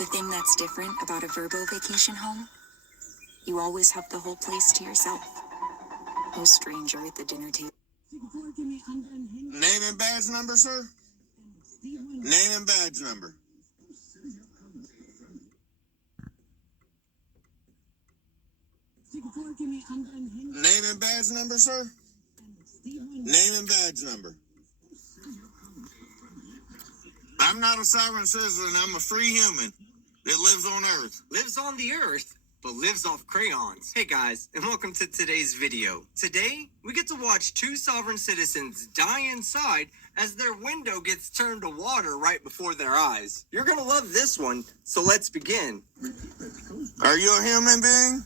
The thing that's different about a Verbo vacation home, you always have the whole place to yourself. No stranger at the dinner table. Name and badge number, sir? Name and badge number. Name and badge number, sir? Name and badge number. I'm not a sovereign citizen. I'm a free human that lives on Earth. Lives on the Earth, but lives off crayons. Hey guys, and welcome to today's video. Today, we get to watch two sovereign citizens die inside as their window gets turned to water right before their eyes. You're gonna love this one, so let's begin. Are you a human being?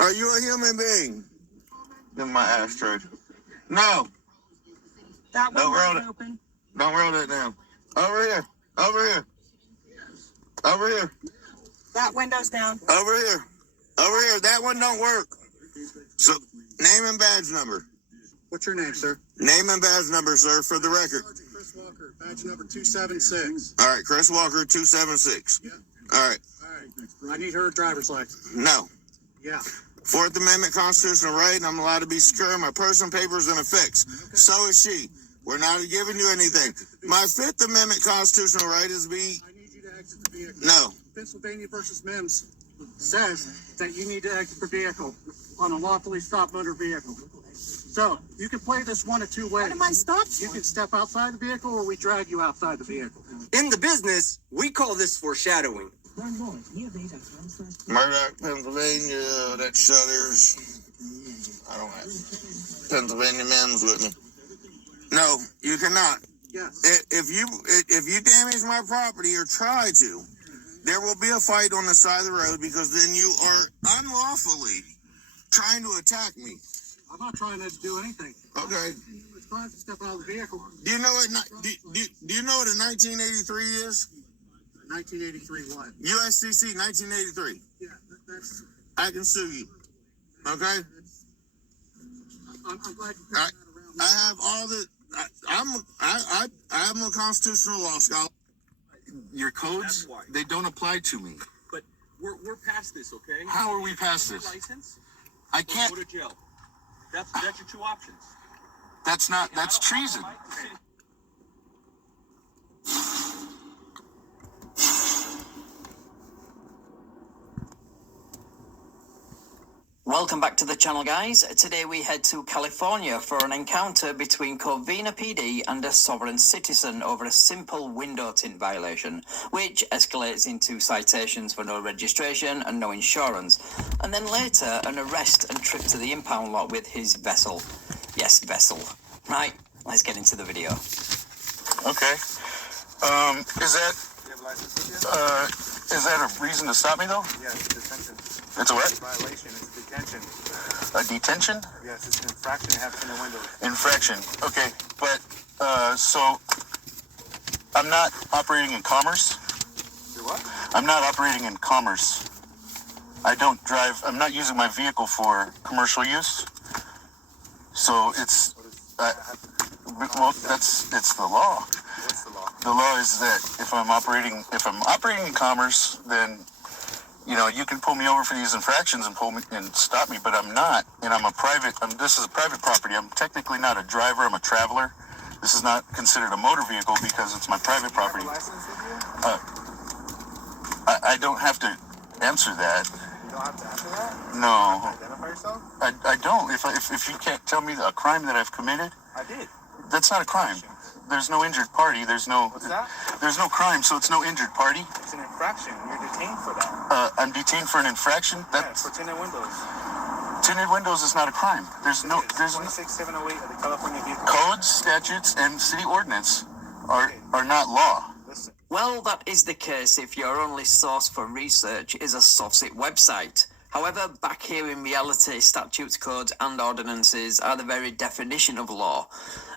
Are you a human being? In my ashtray. No. That Don't roll window's it. open. Don't roll it down. Over here. Over here. Over here. That window's down. Over here. Over here. That one don't work. So, name and badge number. What's your name, sir? Name and badge number, sir, for the record. Sergeant Chris Walker, badge number 276. All right, Chris Walker, 276. Yeah. All right. All right. I need her driver's license. No. Yeah. Fourth Amendment constitutional right, and I'm allowed to be secure. My personal papers in a fix. Okay. So is she. We're not giving you anything. My Fifth Amendment constitutional right is be... I need you to exit the vehicle. No. Pennsylvania versus Mims says that you need to exit the vehicle on a lawfully stopped motor vehicle. So, you can play this one of two ways. What am I stopped for? You can step outside the vehicle or we drag you outside the vehicle. In the business, we call this foreshadowing. Murdoch, Pennsylvania, that Shutters. I don't have Pennsylvania Mims with me. No, you cannot. Yes. If you damage my property or try to, there will be a fight on the side of the road because then you are unlawfully trying to attack me. I'm not trying to do anything. Okay. It's fine to step out of the vehicle. Do you know what? Do you know what a 1983 is? 1983 what? USCC 1983. Yeah, that's... I can sue you. Okay. I'm glad you I, found that around. I have all the. I'm a constitutional law scholar. Your codes, they don't apply to me. But we're past this, okay? How are we past Your this? license I or can't. go to jail. That's your two options. That's not. And I That's don't have a treason. right to sit- Welcome back to the channel, guys. Today we head to California for an encounter between Covina PD and a sovereign citizen over a simple window tint violation, which escalates into citations for no registration and no insurance, and then later an arrest and trip to the impound lot with his vessel. Yes, vessel. Right, let's get into the video. Okay. Is that a reason to stop me though? Yeah, it's a detention. It's a what? Violation. It's a detention. A detention? Yes, it's an infraction to have in the window. Infraction. Okay, but so I'm not operating in commerce. You what? I'm not operating in commerce. I don't drive. I'm not using my vehicle for commercial use. So it's. Well, it's the law. What's the law? The law is that if I'm operating in commerce, then you can pull me over for these infractions and pull me and stop me, but I'm not, and this is a private property. I'm technically not a driver. I'm a traveler. This is not considered a motor vehicle because it's my private property. Do you have a license with you? I don't have to answer that. You don't have to answer that? No, Identify yourself? I don't. If you can't tell me a crime that I've committed, I did. that's not a crime. There's no injured party. What's that? There's no crime, so it's no injured party. It's an infraction. You're detained for that. I'm detained for an infraction. Yes, for tinted windows. Tinted windows is not a crime. There's no 26708 of the California Vehicle codes, statutes, and city ordinance are not law. Listen. Well, that is the case if your only source for research is a SOFSIT website. However, back here in reality, statutes, codes and ordinances are the very definition of law.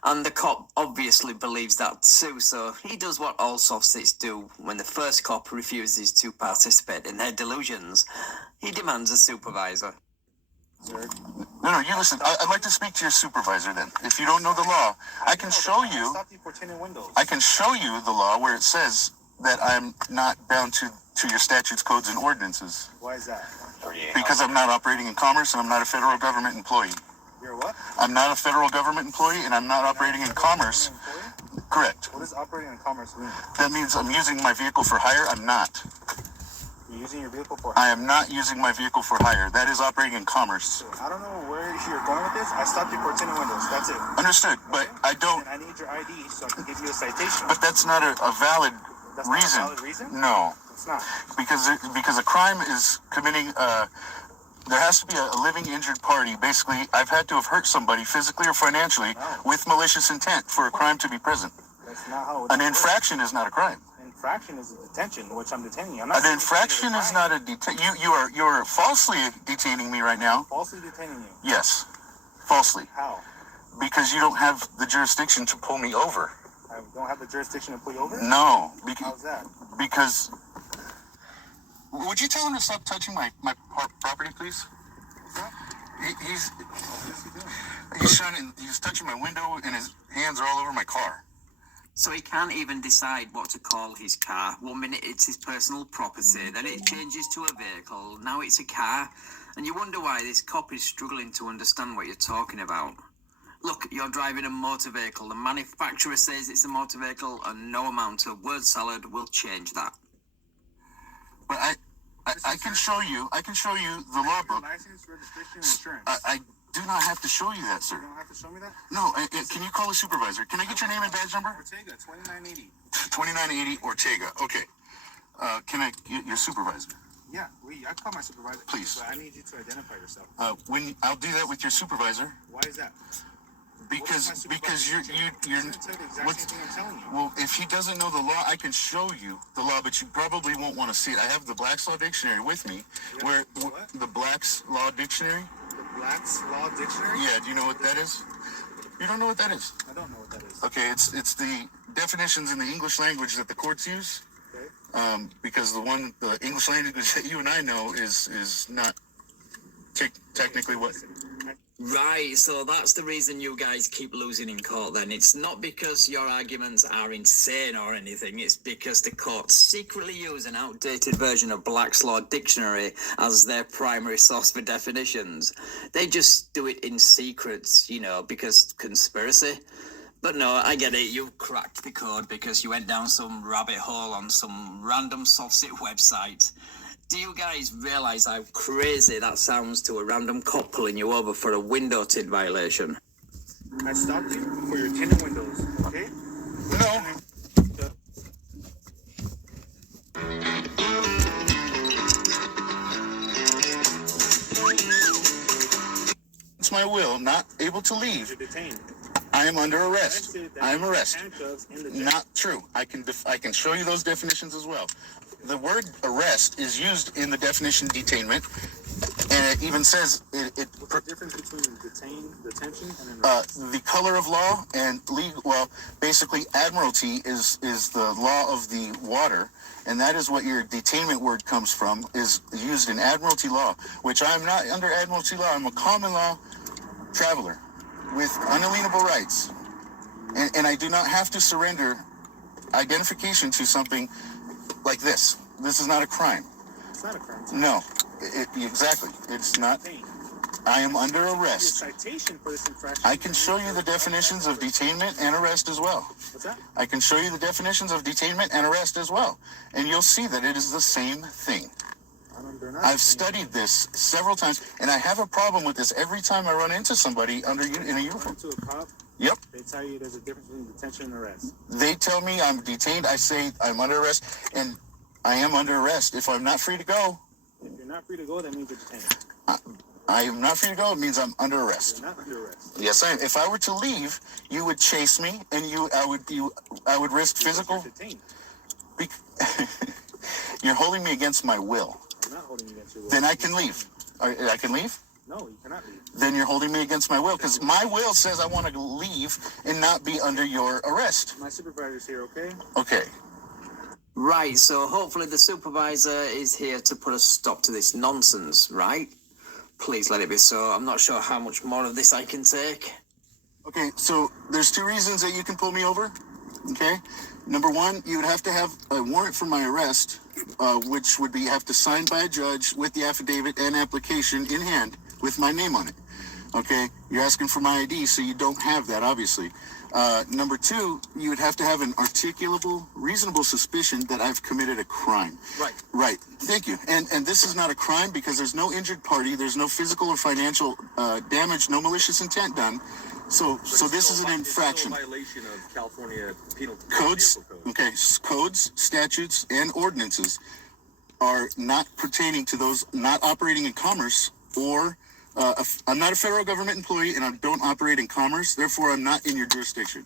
And the cop obviously believes that too, so he does what all SOFSITs do when the first cop refuses to participate in their delusions. He demands a supervisor. No, you listen. I'd like to speak to your supervisor then. If you don't know the law, I can show you. Stop you for tinted windows. I can show you the law where it says that I'm not bound to your statutes, codes, and ordinances. Why is that? Because I'm not operating in commerce and I'm not a federal government employee. You're what? I'm not a federal government employee and I'm not operating in commerce. Correct. What does operating in commerce mean? That means I'm using my vehicle for hire. I'm not. You're using your vehicle for. I am not using my vehicle for hire. That is operating in commerce. I don't know where you're going with this. I stopped you for tinted windows. That's it. Understood, but I don't. And I need your ID so I can give you a citation. But that's not a valid That's not reason. a valid reason? No, It's not. because a crime is committing. There has to be a living injured party. Basically, I've had to have hurt somebody physically or financially with malicious intent for a crime to be present. That's not how it An works. infraction is not a crime. Infraction is a detention, which I'm detaining you. I'm not An saying infraction it's is not a you are falsely detaining me right now. falsely detaining you. Yes, falsely, How? because you don't have the jurisdiction to pull me over. I don't have the jurisdiction to pull you over? No, How's that? because. Would you tell him to stop touching my property, please? He's touching my window and his hands are all over my car. So he can't even decide what to call his car. 1 minute it's his personal property, then it changes to a vehicle, now it's a car. And you wonder why this cop is struggling to understand what you're talking about. Look, you're driving a motor vehicle. The manufacturer says it's a motor vehicle and no amount of word salad will change that. But I can show you the law book. License, registration, and insurance. I do not have to show you that, sir. You don't have to show me that? No, can you call a supervisor? Can I get your name and badge number? Ortega, 2980. 2980 Ortega. Okay. Can I get your supervisor? Yeah, I call my supervisor. Please. But I need you to identify yourself. I'll do that with your supervisor Why is that? because you're He's gonna tell you the exact what's same thing I'm telling you. well, if he doesn't know the law, I can show you the law, but you probably won't want to see it. I have the Black's Law Dictionary with me, where what? the Black's Law Dictionary. The Black's Law Dictionary? Yeah, do you know what that is? You don't know what that is? I don't know what that is. Okay, it's the definitions in the English language that the courts use. Okay. Because the English language that you and I know is not technically what. Right, so that's the reason you guys keep losing in court then. It's not because your arguments are insane or anything, it's because the courts secretly use an outdated version of Black's Law Dictionary as their primary source for definitions. They just do it in secrets, because conspiracy. But no, I get it, you've cracked the code because you went down some rabbit hole on some random softsit website. Do you guys realize how crazy that sounds to a random cop pulling you over for a window tint violation? I stopped you for your tinted windows, okay? No. It's my will, not able to leave. You're detained. I am under arrest. I am arrested. Handcuffs in the jail. Not true. I can show you those definitions as well. The word arrest is used in the definition detainment, and it even says What's the difference between detention and an arrest? the color of law and legal. Well, basically, admiralty is the law of the water, and that is what your detainment word comes from. Is used in admiralty law, which I'm not under admiralty law. I'm a common law traveler with unalienable rights, and I do not have to surrender identification to something like this. This is not a crime. It's not a crime. No, exactly. It's not. I am under arrest. Citation for this infraction. I can show you the definitions of detainment and arrest as well. What's that? I can show you the definitions of detainment and arrest as well, and you'll see that it is the same thing. I've studied this several times, and I have a problem with this every time I run into somebody in a uniform. To a cop, Yep. they tell you there's a difference between detention and arrest. They tell me I'm detained. I say I'm under arrest, and I am under arrest. If I'm not free to go, If you're not free to go, that means you're detained. I am not free to go. It means I'm under arrest. You're not under arrest. Yes, I am. If I were to leave, you would chase me, and I would risk physical. You're detained. You're holding me against my will. You're not holding me against your will. Then I can leave. I can leave. No, you cannot leave. Then you're holding me against my will, because my will says I want to leave and not be under your arrest. My supervisor's here, okay? Okay. Right, so hopefully the supervisor is here to put a stop to this nonsense, right? Please let it be so. I'm not sure how much more of this I can take. Okay, so there's two reasons that you can pull me over. Okay. Number one, you would have to have a warrant for my arrest, which would be have to sign by a judge with the affidavit and application in hand with my name on it. Okay. You're asking for my ID, so you don't have that, obviously. Number two, you would have to have an articulable, reasonable suspicion that I've committed a crime. Right. Right. Thank you. And this is not a crime because there's no injured party, there's no physical or financial damage, no malicious intent done. So this is an infraction. It's still a violation of California penal Codes, vehicle code. okay, codes, statutes, and ordinances are not pertaining to those not operating in commerce or I'm not a federal government employee and I don't operate in commerce. Therefore, I'm not in your jurisdiction.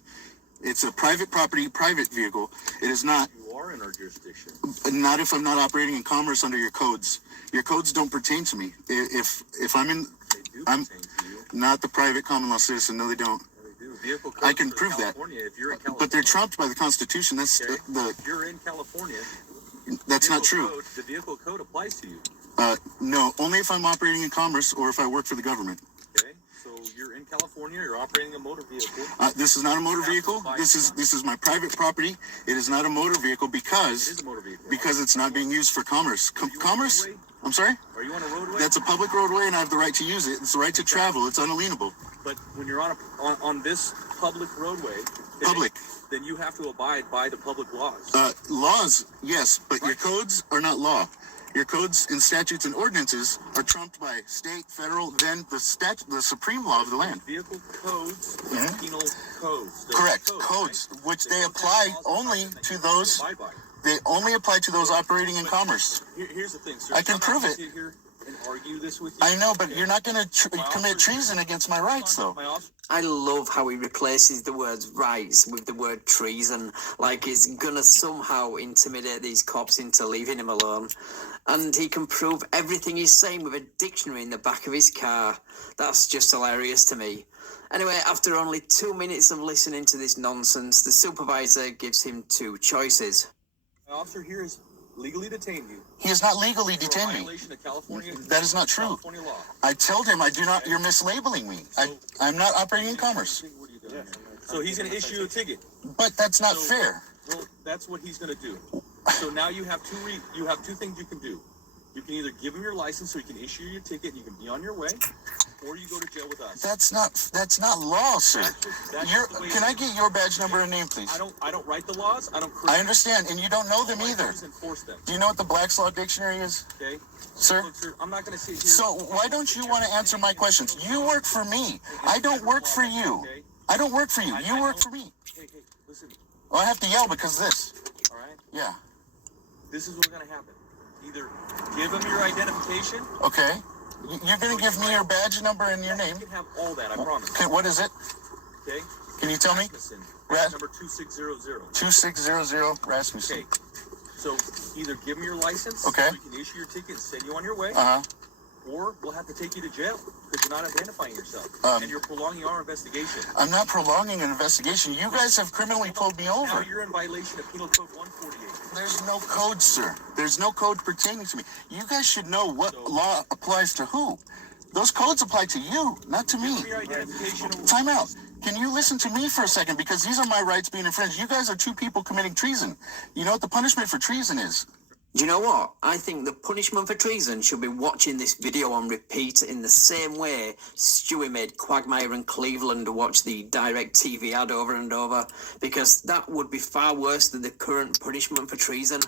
It's a private property, private vehicle. It is not. You are in our jurisdiction. Not if I'm not operating in commerce under your codes. Your codes don't pertain to me. If I'm in, They do I'm pertain to you. not the private common law citizen. No, they don't. Yeah, they do. Vehicle I codes can for prove that. California, if you're in California, But they're trumped by the Constitution. That's okay? the If you're in California, that's not vehicle true. code- the vehicle code applies to you. No, only if I'm operating in commerce or if I work for the government. Okay, so you're in California. You're operating a motor vehicle. This is not a motor vehicle. This is my private property. It is not a motor vehicle It is because a motor vehicle. it's not being used for commerce. Are you on a Commerce? roadway? I'm sorry? Are you on a roadway? That's a public roadway and I have the right to use it. It's the right to travel. It's unalienable. But when you're on this public roadway, okay, Public. then you have to abide by the public laws. Laws, yes, but your Right. codes are not law. Your codes and statutes and ordinances are trumped by state, federal, then the supreme law of the land. Vehicle codes, Mhm. penal codes. They're Correct. codes, Codes, which They they don't have apply laws only that to you those. abide by. They only apply to those operating in commerce. Here's the thing, sir. I can I'm not prove gonna it. Sit here and argue this with you. I know, but okay? you're not going to My commit officer- treason against my rights, though. My officer- I love how he replaces the words rights with the word treason, like he's gonna somehow intimidate these cops into leaving him alone. And he can prove everything he's saying with a dictionary in the back of his car. That's just hilarious to me. Anyway, after only 2 minutes of listening to this nonsense, the supervisor gives him two choices. My officer here has legally detained you. He has not legally for a detained me. violation of California. That is not true. California law. I told him I do not. You're mislabeling me. I'm not operating in commerce. What are you doing here? So he's going to issue a ticket. But that's not So- fair. Well, that's what he's going to do. So now you have you have two things you can do. You can either give him your license so he can issue your ticket and you can be on your way, or you go to jail with us. That's not law, sir. That's You're, the way can it I is. get your badge number and name, please? I don't write the laws. I don't I create. understand, and you don't know them All I do either. is enforce them. Do you know what the Black's Law Dictionary is, Okay. sir? Look, sir, I'm not going to sit here. So why don't you want to answer my questions? You work for me. I don't work for you. Okay. I don't work for you. I You work know. for me. Hey, listen. Well, I have to yell because of this. All right. Yeah. This is what's going to happen. Either give him your identification. Okay. You're going to give me your badge number and your name. You can have all that. I promise. Okay, what is it? Okay. Can you tell me? Rasmussen. Ras- Number 2600. 2600 Rasmussen. Okay. So either give him your license. Okay. So we can issue your ticket and send you on your way. Uh-huh. Or we'll have to take you to jail because you're not identifying yourself and you're prolonging our investigation. I'm not prolonging an investigation. You guys have criminally pulled me Now over. you're in violation of Penal Code 148. There's no code, sir. There's no code pertaining to me. You guys should know what So- law applies to who. Those codes apply to you, not to me. Give me your identification. Time out. Can you listen to me for a second? Because these are my rights being infringed. You guys are two people committing treason. You know what the punishment for treason is? Do you know what? I think the punishment for treason should be watching this video on repeat in the same way Stewie made Quagmire and Cleveland watch the direct TV ad over and over, because that would be far worse than the current punishment for treason.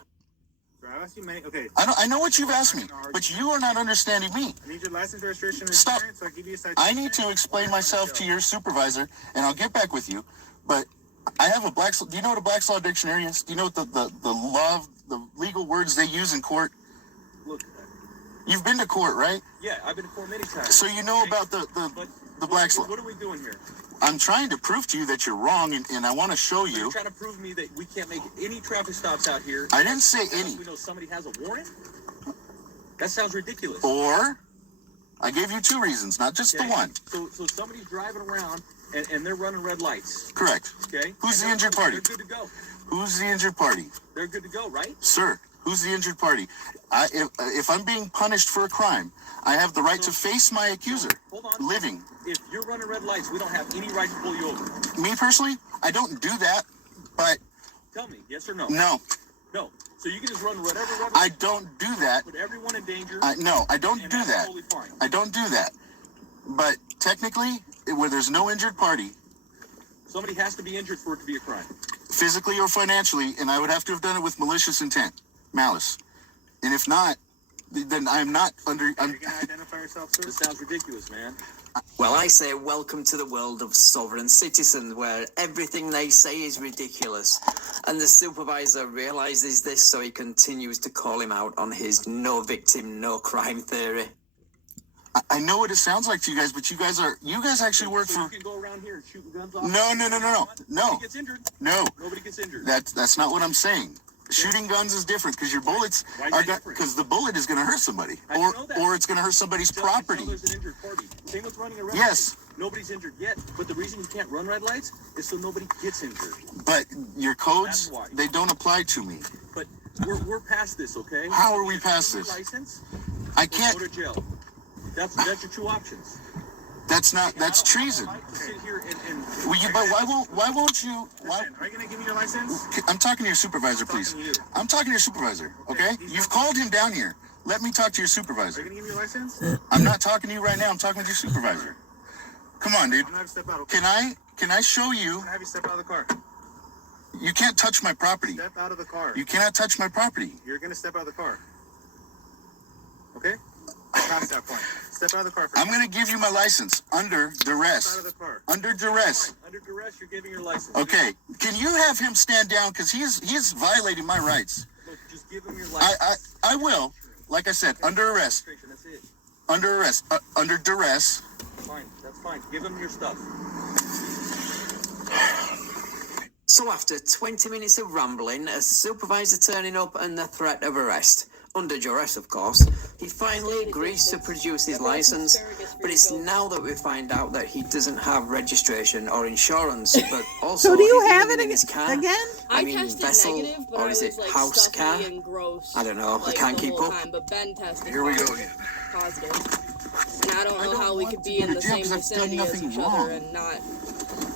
Okay. I know what you've asked me, but you are not understanding me. I need your license, registration, and Stop. insurance. I'll give you a citation. I need to explain myself to your supervisor, and I'll get back with you. But I have a Black's. Do you know what a Black's Law Dictionary is? Do you know what the law, the legal words they use in court? Look, You've been to court, right? yeah, I've been to court many times. So you know about But the Black's Law. what are we doing here? I'm trying to prove to you that you're wrong, and I want to show You're you. trying to prove me that we can't make any traffic stops out here. I didn't say unless any. we know somebody has a warrant. That sounds ridiculous. Or I gave you two reasons, not just the Okay? one. So somebody's driving around and they're running red lights. Correct. Okay. Who's And the injured party? They're good to go. Who's the injured party? They're good to go, right? Sir, who's the injured party? If I'm being punished for a crime, I have the right to face my accuser. Hold on. Living. If you're running red lights, we don't have any right to pull you over. Me personally, I don't do that. But Tell me, yes or no? no, No. So you can just run whatever red I light, don't do that. put everyone in danger. No, I don't and do that's that. Totally fine. I don't do that. But technically, where there's no injured party, Somebody has to be injured for it to be a crime. physically or financially, and I would have to have done it with malicious intent, malice. And if not, then I'm not under. Are you gonna identify yourself, sir? This sounds ridiculous, man. Well, I say welcome to the world of sovereign citizens where everything they say is ridiculous. And the supervisor realizes this, so he continues to call him out on his no victim, no crime theory. I know what it sounds like to you guys, but you guys actually work So for. you can go around here and shoot guns off. No. Nobody gets injured. No, Nobody gets injured. that's not what I'm saying. Shooting guns is different because your bullets Why is are it different? because the bullet is going to hurt somebody, How'd you know that? or it's going to hurt somebody's Until property. there's an injured party. Same with running a red Yes. light. Nobody's injured yet, but the reason you can't run red lights is so nobody gets injured. But your codes, That's why. they don't apply to me. But we're past this, okay? How are we Either past give me a this? License I or can't. go to jail. That's your two options. That's not. And I That's don't- treason. I don't like to sit here and But why won't you? Why, Listen, are you gonna give me your license? I'm talking to your supervisor, please. talking to you. I'm talking to your supervisor. Okay? You've called him down here. Let me talk to your Are supervisor. you gonna give me your license? I'm not talking to you right now. I'm talking with your supervisor. Come on, dude. I'm gonna have you step out. Okay? Can I show you? I'm gonna have you step out of the car. You can't touch my property. Step out of the car. You cannot touch my property. You're gonna step out of the car. Okay? Past that point. Step out of the car. For I'm gonna give you my license under Step out duress. of the car. Under duress. fine. Under duress, you're giving your license. Okay. Can you have him stand down because he's violating my rights? Look, just give him your license. I will. Like I said, under arrest. That's it. Under arrest. Under duress. Fine. That's fine. Give him your stuff. So after 20 minutes of rambling, a supervisor turning up and the threat of arrest, under duress of course, he finally agrees to produce his license, but it's now that we find out that he doesn't have registration or insurance, but also So do you he's have living it in his car. again? I I mean, tested vessel, negative, but or I is was it like house stuffy car? and gross. I don't know, I like, can't the keep whole up. Time, but Ben tested Here we go again. positive. And I don't know how we could be go in to the jail same 'cause I've done vicinity as nothing each wrong. other and not.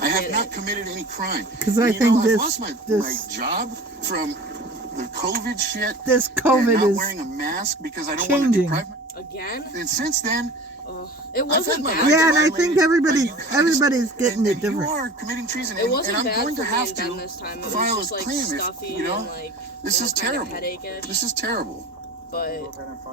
I have Get not it. committed any crime. 'Cause I And think I've this- lost my this- job from the COVID shit. This and COVID not is wearing a mask because I don't want to changing. deprive. Again? And since then, It wasn't my bad. rights Yeah, and I violated think by everybody's you. everybody's getting and, it and you different. are committing treason, It and, wasn't and I'm bad going for to me have and Ben to this time. It file was just a like claim if stuffy you know. and like This you is know, kind of terrible. headachy. This is terrible. But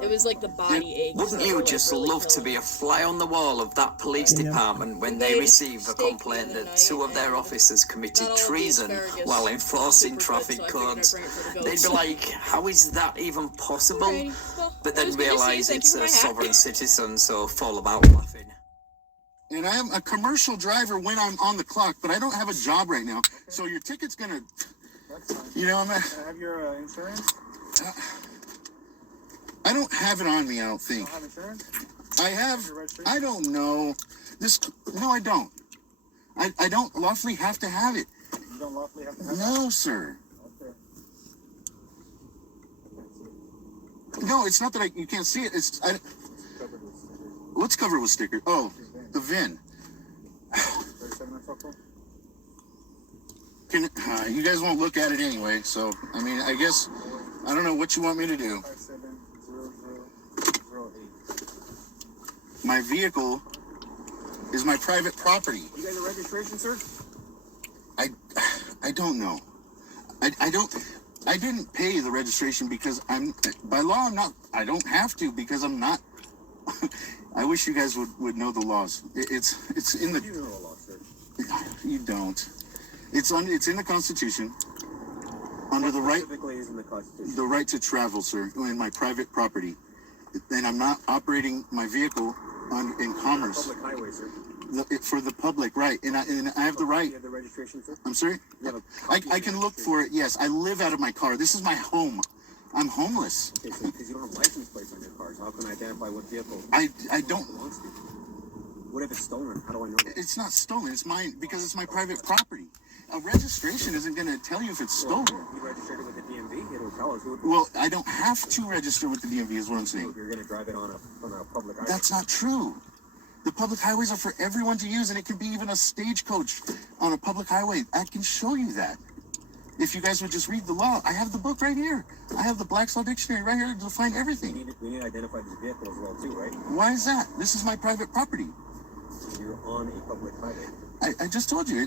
it was like the body aches. Wouldn't that you were, like, just really love to killing be me. a fly on the wall of that police Yeah. department when they They receive a staked me complaint the that night two of their and officers not committed all of the treason asparagus while was enforcing super good, traffic so I figured I'd codes? bring it for the They'd goats. be like, how is that even possible? Alrighty. Well, But it then was good to see you. realise Thank it's you for a my hat. sovereign citizen, so fall about laughing. And I'm a commercial driver when I'm on the clock, but I don't have a job right now. So your ticket's gonna, That's fine. you know, Can I have your insurance? I don't have it on me. I don't You think don't have insurance? I have. Your registration? I don't know. This. No, I don't. I don't lawfully have to have it. You don't lawfully have to have No, sir. Okay. No, it's not that you can't see it. It's Covered with stickers. what's covered with stickers? Oh, the VIN. 37 and so forth. Can you guys won't look at it anyway? So I mean, I guess I don't know what you want me to do. 570008. My vehicle is my private property. You got your registration, sir? I don't know. I don't. I didn't pay the registration because I'm by law. I'm not. I don't have to because I'm not. I wish you guys would know the laws. It's in You the. know the law, sir. You don't. It's in the Constitution. Under the right. Specifically is in the Constitution. The right to travel, sir, in my private property. And I'm not operating my vehicle in commerce. Public highway, sir. For the public, right? And I have the right. You have the registration, sir? I'm sorry. You have a I copy of can the look for it. Yes, I live out of my car. This is my home. I'm homeless. Okay, so because you don't have license plates on your cars, how can I identify what vehicle I don't. it belongs to? What if it's stolen? How do I know that? It's not stolen. It's mine because it's my private property. A registration isn't going to tell you if it's stolen. You registered it with the DMV, it'll tell us who Well, I don't have to register with the DMV. Is what I'm if saying. you're going to drive it on a public highway. That's not true. The public highways are for everyone to use, and it can be even a stagecoach on a public highway. I can show you that. if you guys would just read the law. I have the book right here. I have the Black's Law Dictionary right here to find everything. We need to identify this vehicle as well too, right? Why is that? This is my private property. You're on a public highway. I just told you,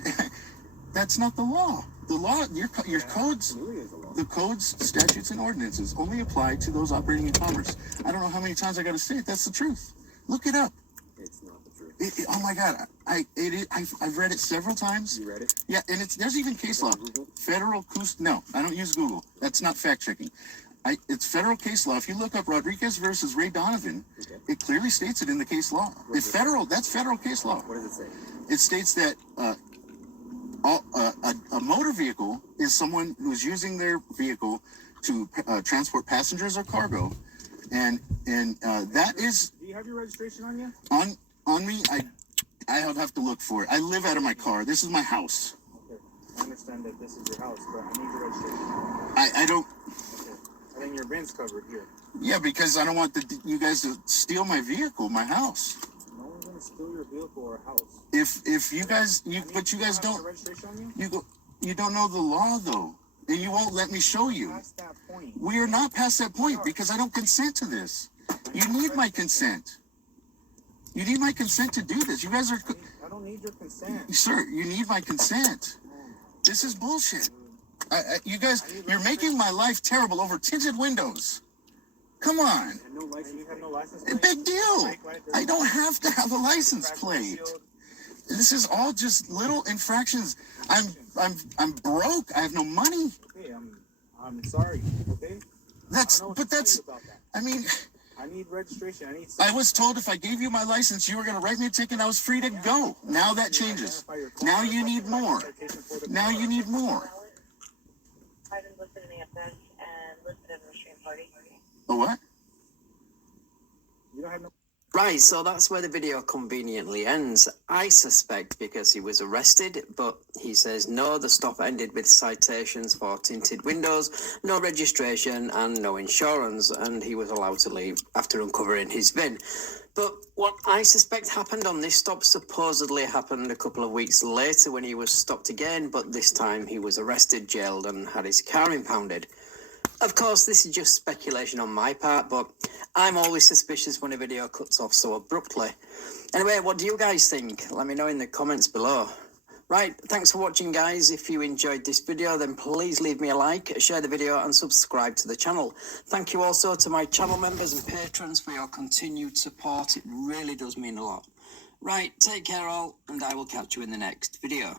that's not the law. The law, your codes, Absolutely is a law. the codes, statutes, and ordinances only apply to those operating in commerce. I don't know how many times I got to say it. That's the truth. Look it up. It's not the truth. Oh my God, I've read it several times. You read it? Yeah, and there's even case law. Google? Federal no, I don't use Google. That's not fact checking. It's federal case law. If you look up Rodriguez versus Ray Donovan, Okay. it clearly states it in the case law. It's federal. That's federal case law. What does it say? It states that a motor vehicle is someone who's using their vehicle to transport passengers or cargo, and that is Do you have your registration on you? on me. I'll have to look for it. I live out of my car. This is my house. Okay. I understand that this is your house, but I need your registration. I don't. Okay. I think your VIN's covered here. Yeah, because I don't want you guys to steal my vehicle, my house. No one's gonna steal your vehicle or house. If you guys but you guys have your don't registration on you? you don't know the law though, and you won't let me show you. Past that point. We are not past that point because I don't consent to this. You need my consent. You need my consent to do this. You guys are, I don't need your consent. sir. You need my consent. This is bullshit. You guys, you're making my life terrible over tinted windows. Come on. And no license. You have no license A plate? big deal. Brake light, I don't have to have a license crack plate. windshield. This is all just little infractions. I'm broke. I have no money. Okay, I'm sorry. Okay. I don't know what to tell you about that. I mean, I need registration. I need. I was told if I gave you my license, you were going to write me a ticket and I was free to go. Now that changes. Now you need more. Now you need more. I've been listed in the FS and listed in the stream party. A what? You don't have no. Right, so that's where the video conveniently ends. I suspect because he was arrested, but he says no, the stop ended with citations for tinted windows, no registration and no insurance, and he was allowed to leave after uncovering his VIN. But what I suspect happened on this stop supposedly happened a couple of weeks later when he was stopped again, but this time he was arrested, jailed and had his car impounded. Of course, this is just speculation on my part, but I'm always suspicious when a video cuts off so abruptly. Anyway, what do you guys think? Let me know in the comments below. Right, thanks for watching, guys. If you enjoyed this video, then please leave me a like, share the video and subscribe to the channel. Thank you also to my channel members and patrons for your continued support. It really does mean a lot. Right, take care all, and I will catch you in the next video.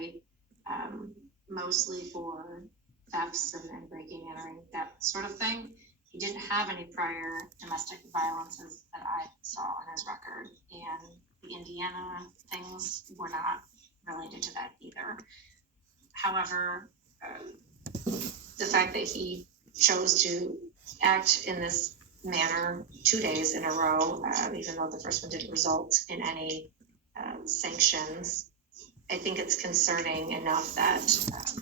history, mostly for thefts and breaking, entering, that sort of thing. He didn't have any prior domestic violences that I saw on his record, and the Indiana things were not related to that either. However, the fact that he chose to act in this manner 2 days in a row, even though the first one didn't result in any sanctions, I think it's concerning enough that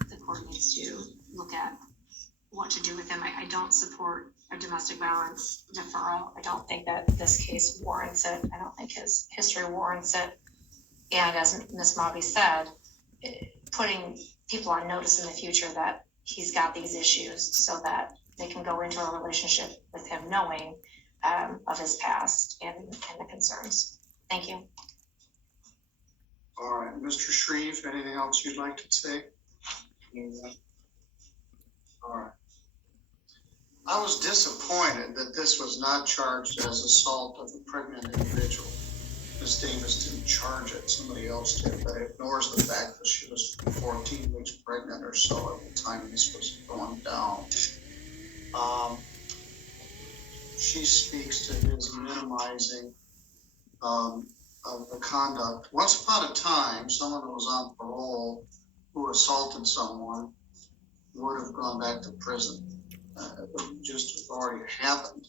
the court needs to look at what to do with him. I don't support a domestic violence deferral. I don't think that this case warrants it. I don't think his history warrants it. And as Ms. Mobby said, putting people on notice in the future that he's got these issues so that they can go into a relationship with him knowing of his past and the concerns. Thank you. All right, Mr. Shreve, anything else you'd like to say? All right. I was disappointed that this was not charged as assault of a pregnant individual. Ms. Davis didn't charge it, somebody else did, but it ignores the fact that she was 14 weeks pregnant or so at the time this was going down. She speaks to his minimizing of the conduct. Once upon a time, someone who was on parole who assaulted someone would have gone back to prison. It would just have already happened.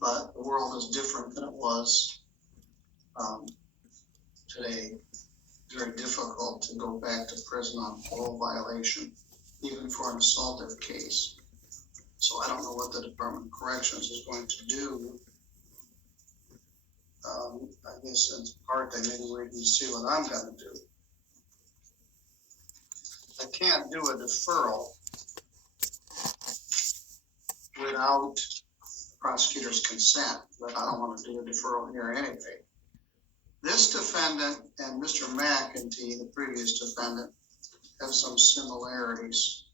But the world is different than it was today. It's very difficult to go back to prison on parole violation, even for an assaultive case. So I don't know what the Department of Corrections is going to do. I guess in part they maybe wait and see what I'm going to do. I can't do a deferral without prosecutor's consent, but I don't want to do a deferral here anyway. This defendant and Mr. McEntee, the previous defendant, have some similarities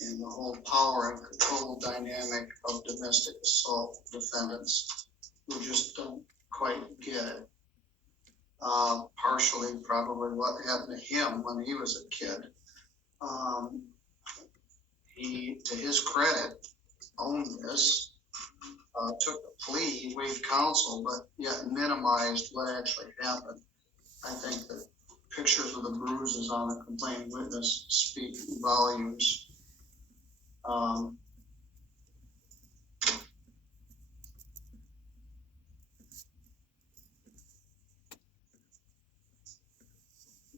in the whole power and control dynamic of domestic assault defendants who just don't quite get it. Partially probably what happened to him when he was a kid. He, to his credit, owned this, took a plea, he waived counsel, but yet minimized what actually happened. I think that pictures of the bruises on the complaining witness speak volumes.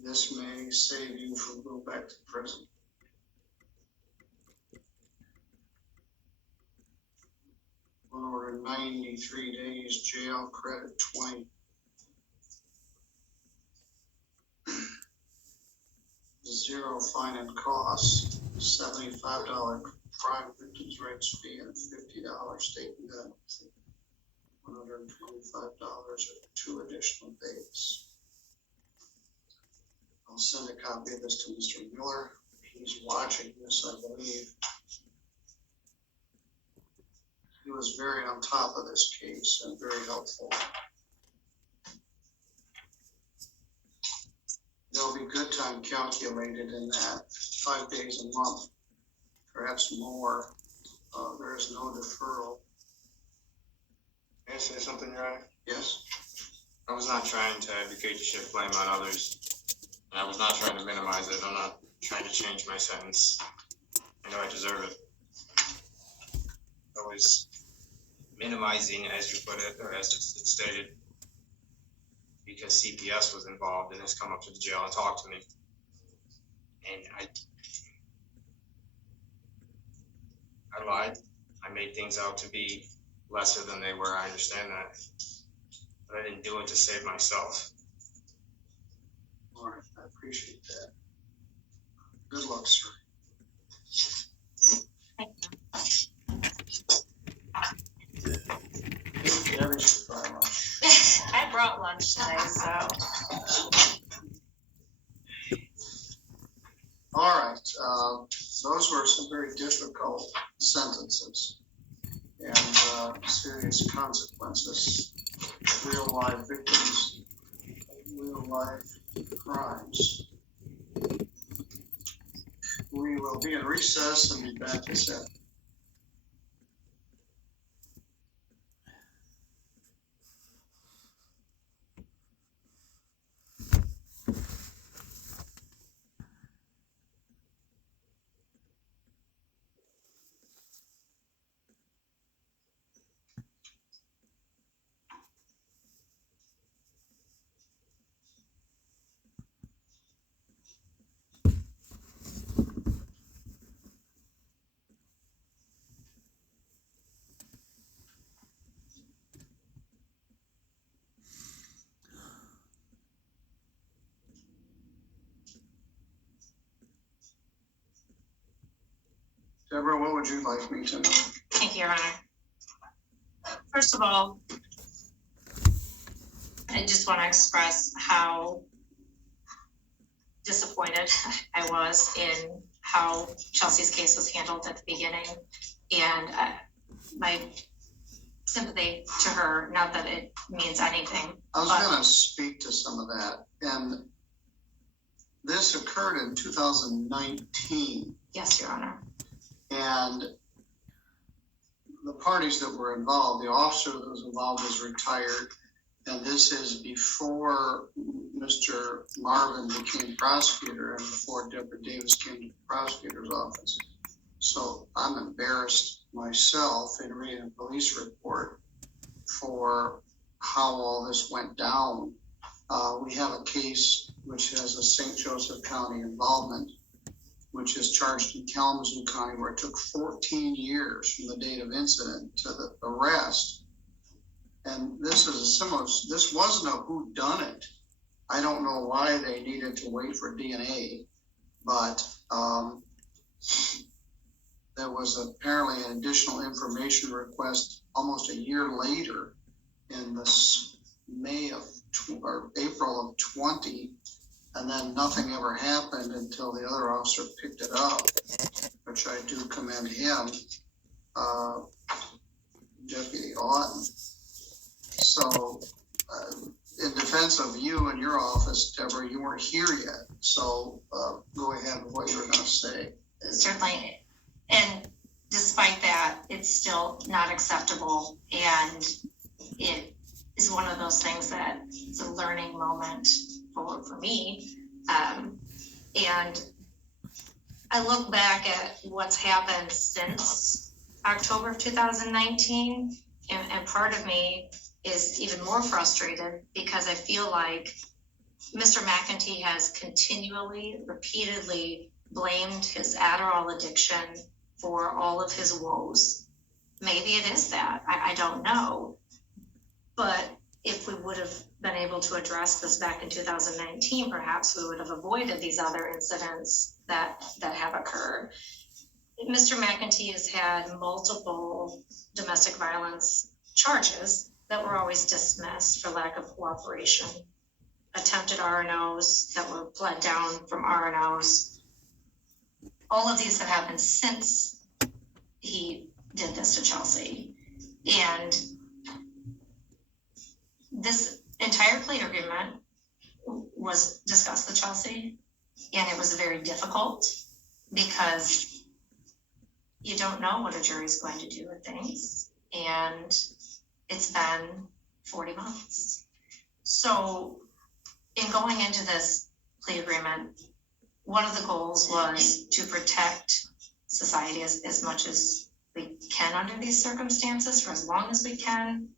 This may save you from going back to prison. One order 93 days, jail, credit 20. Zero fine and costs, $75 crime victims' rights fee, and $50 state minimum fee. $125 or 2 additional days. I'll send a copy of this to Mr. Miller. He's watching this, I believe. He was very on top of this case and very helpful. There'll be good time calculated in that, 5 days a month, perhaps more. There is no deferral. Can I say something, Your Honor? Yes? I was not trying to advocate to shift blame on others. And I was not trying to minimize it. I'm not trying to change my sentence. I know I deserve it. I was minimizing, as you put it, or as it's stated, because CPS was involved and has come up to the jail and talked to me. And I lied. I made things out to be lesser than they were. I understand that. But I didn't do it to save myself. All right, I appreciate that. Good luck, sir. I brought lunch today, so. All right, those were some very difficult sentences and serious consequences. Real life victims, real life crimes. will be in recess and be back at 7. Deborah, what would you like me to know? Thank you, Your Honor. First of all, I just want to express how disappointed I was in how Chelsea's case was handled at the beginning, and my sympathy to her, not that it means anything. I was going to speak to some of that, and this occurred in 2019. Yes, Your Honor. And the parties that were involved, the officer that was involved was retired, and this is before Mr. Marvin became prosecutor and before Deborah Davis came to the prosecutor's office. So I'm embarrassed myself in reading a police report for how all this went down. We have a case which has a St. Joseph County involvement, which is charged in Kalamazoo County, where it took 14 years from the date of incident to the arrest. And this is a similar, this wasn't a whodunit. I don't know why they needed to wait for DNA, but there was apparently an additional information request almost a year later in this April of 20, and then nothing ever happened until the other officer picked it up, which I do commend him, Deputy Otten. So, in defense of you and your office, Deborah, you weren't here yet. So, go ahead with what you were going to say. Certainly. And despite that, it's still not acceptable. And it is one of those things that it's a learning moment for me. And I look back at what's happened since October of 2019, and part of me is even more frustrated because I feel like Mr. McEntee has continually, repeatedly blamed his Adderall addiction for all of his woes. Maybe it is that, I don't know. But if we would have been able to address this back in 2019, perhaps we would have avoided these other incidents that have occurred. Mr. McEntee has had multiple domestic violence charges that were always dismissed for lack of cooperation. Attempted RNOs that were pled down from RNOs. All of these have happened since he did this to Chelsea. And this entire plea agreement was discussed with Chelsea, and it was very difficult because you don't know what a jury's going to do with things, and it's been 40 months. So in going into this plea agreement, one of the goals was to protect society as much as we can under these circumstances for as long as we can,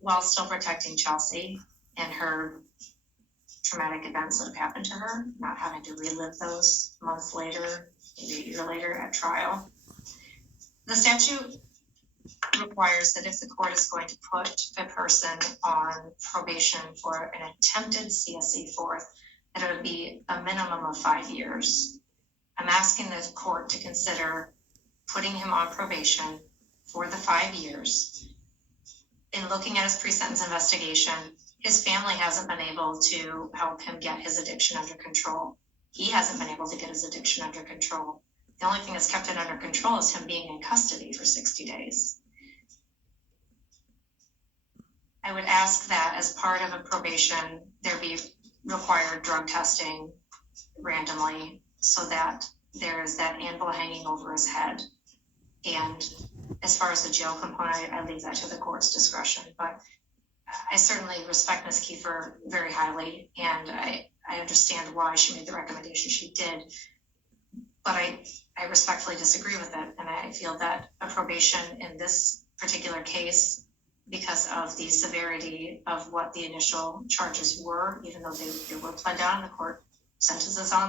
while still protecting Chelsea and her traumatic events that have happened to her, not having to relive those months later, maybe a year later at trial. The statute requires that if the court is going to put a person on probation for an attempted CSE fourth, that it would be a minimum of 5 years. I'm asking the court to consider putting him on probation for the 5 years. In looking at his pre-sentence investigation, his family hasn't been able to help him get his addiction under control. He hasn't been able to get his addiction under control. The only thing that's kept it under control is him being in custody for 60 days. I would ask that as part of a probation, there be required drug testing randomly so that there's that anvil hanging over his head. And as far as the jail component, I leave that to the court's discretion. But I certainly respect Ms. Kiefer very highly, and I understand why she made the recommendation she did. But I respectfully disagree with it, and I feel that a probation in this particular case, because of the severity of what the initial charges were, even though they were pled down, the court sentences on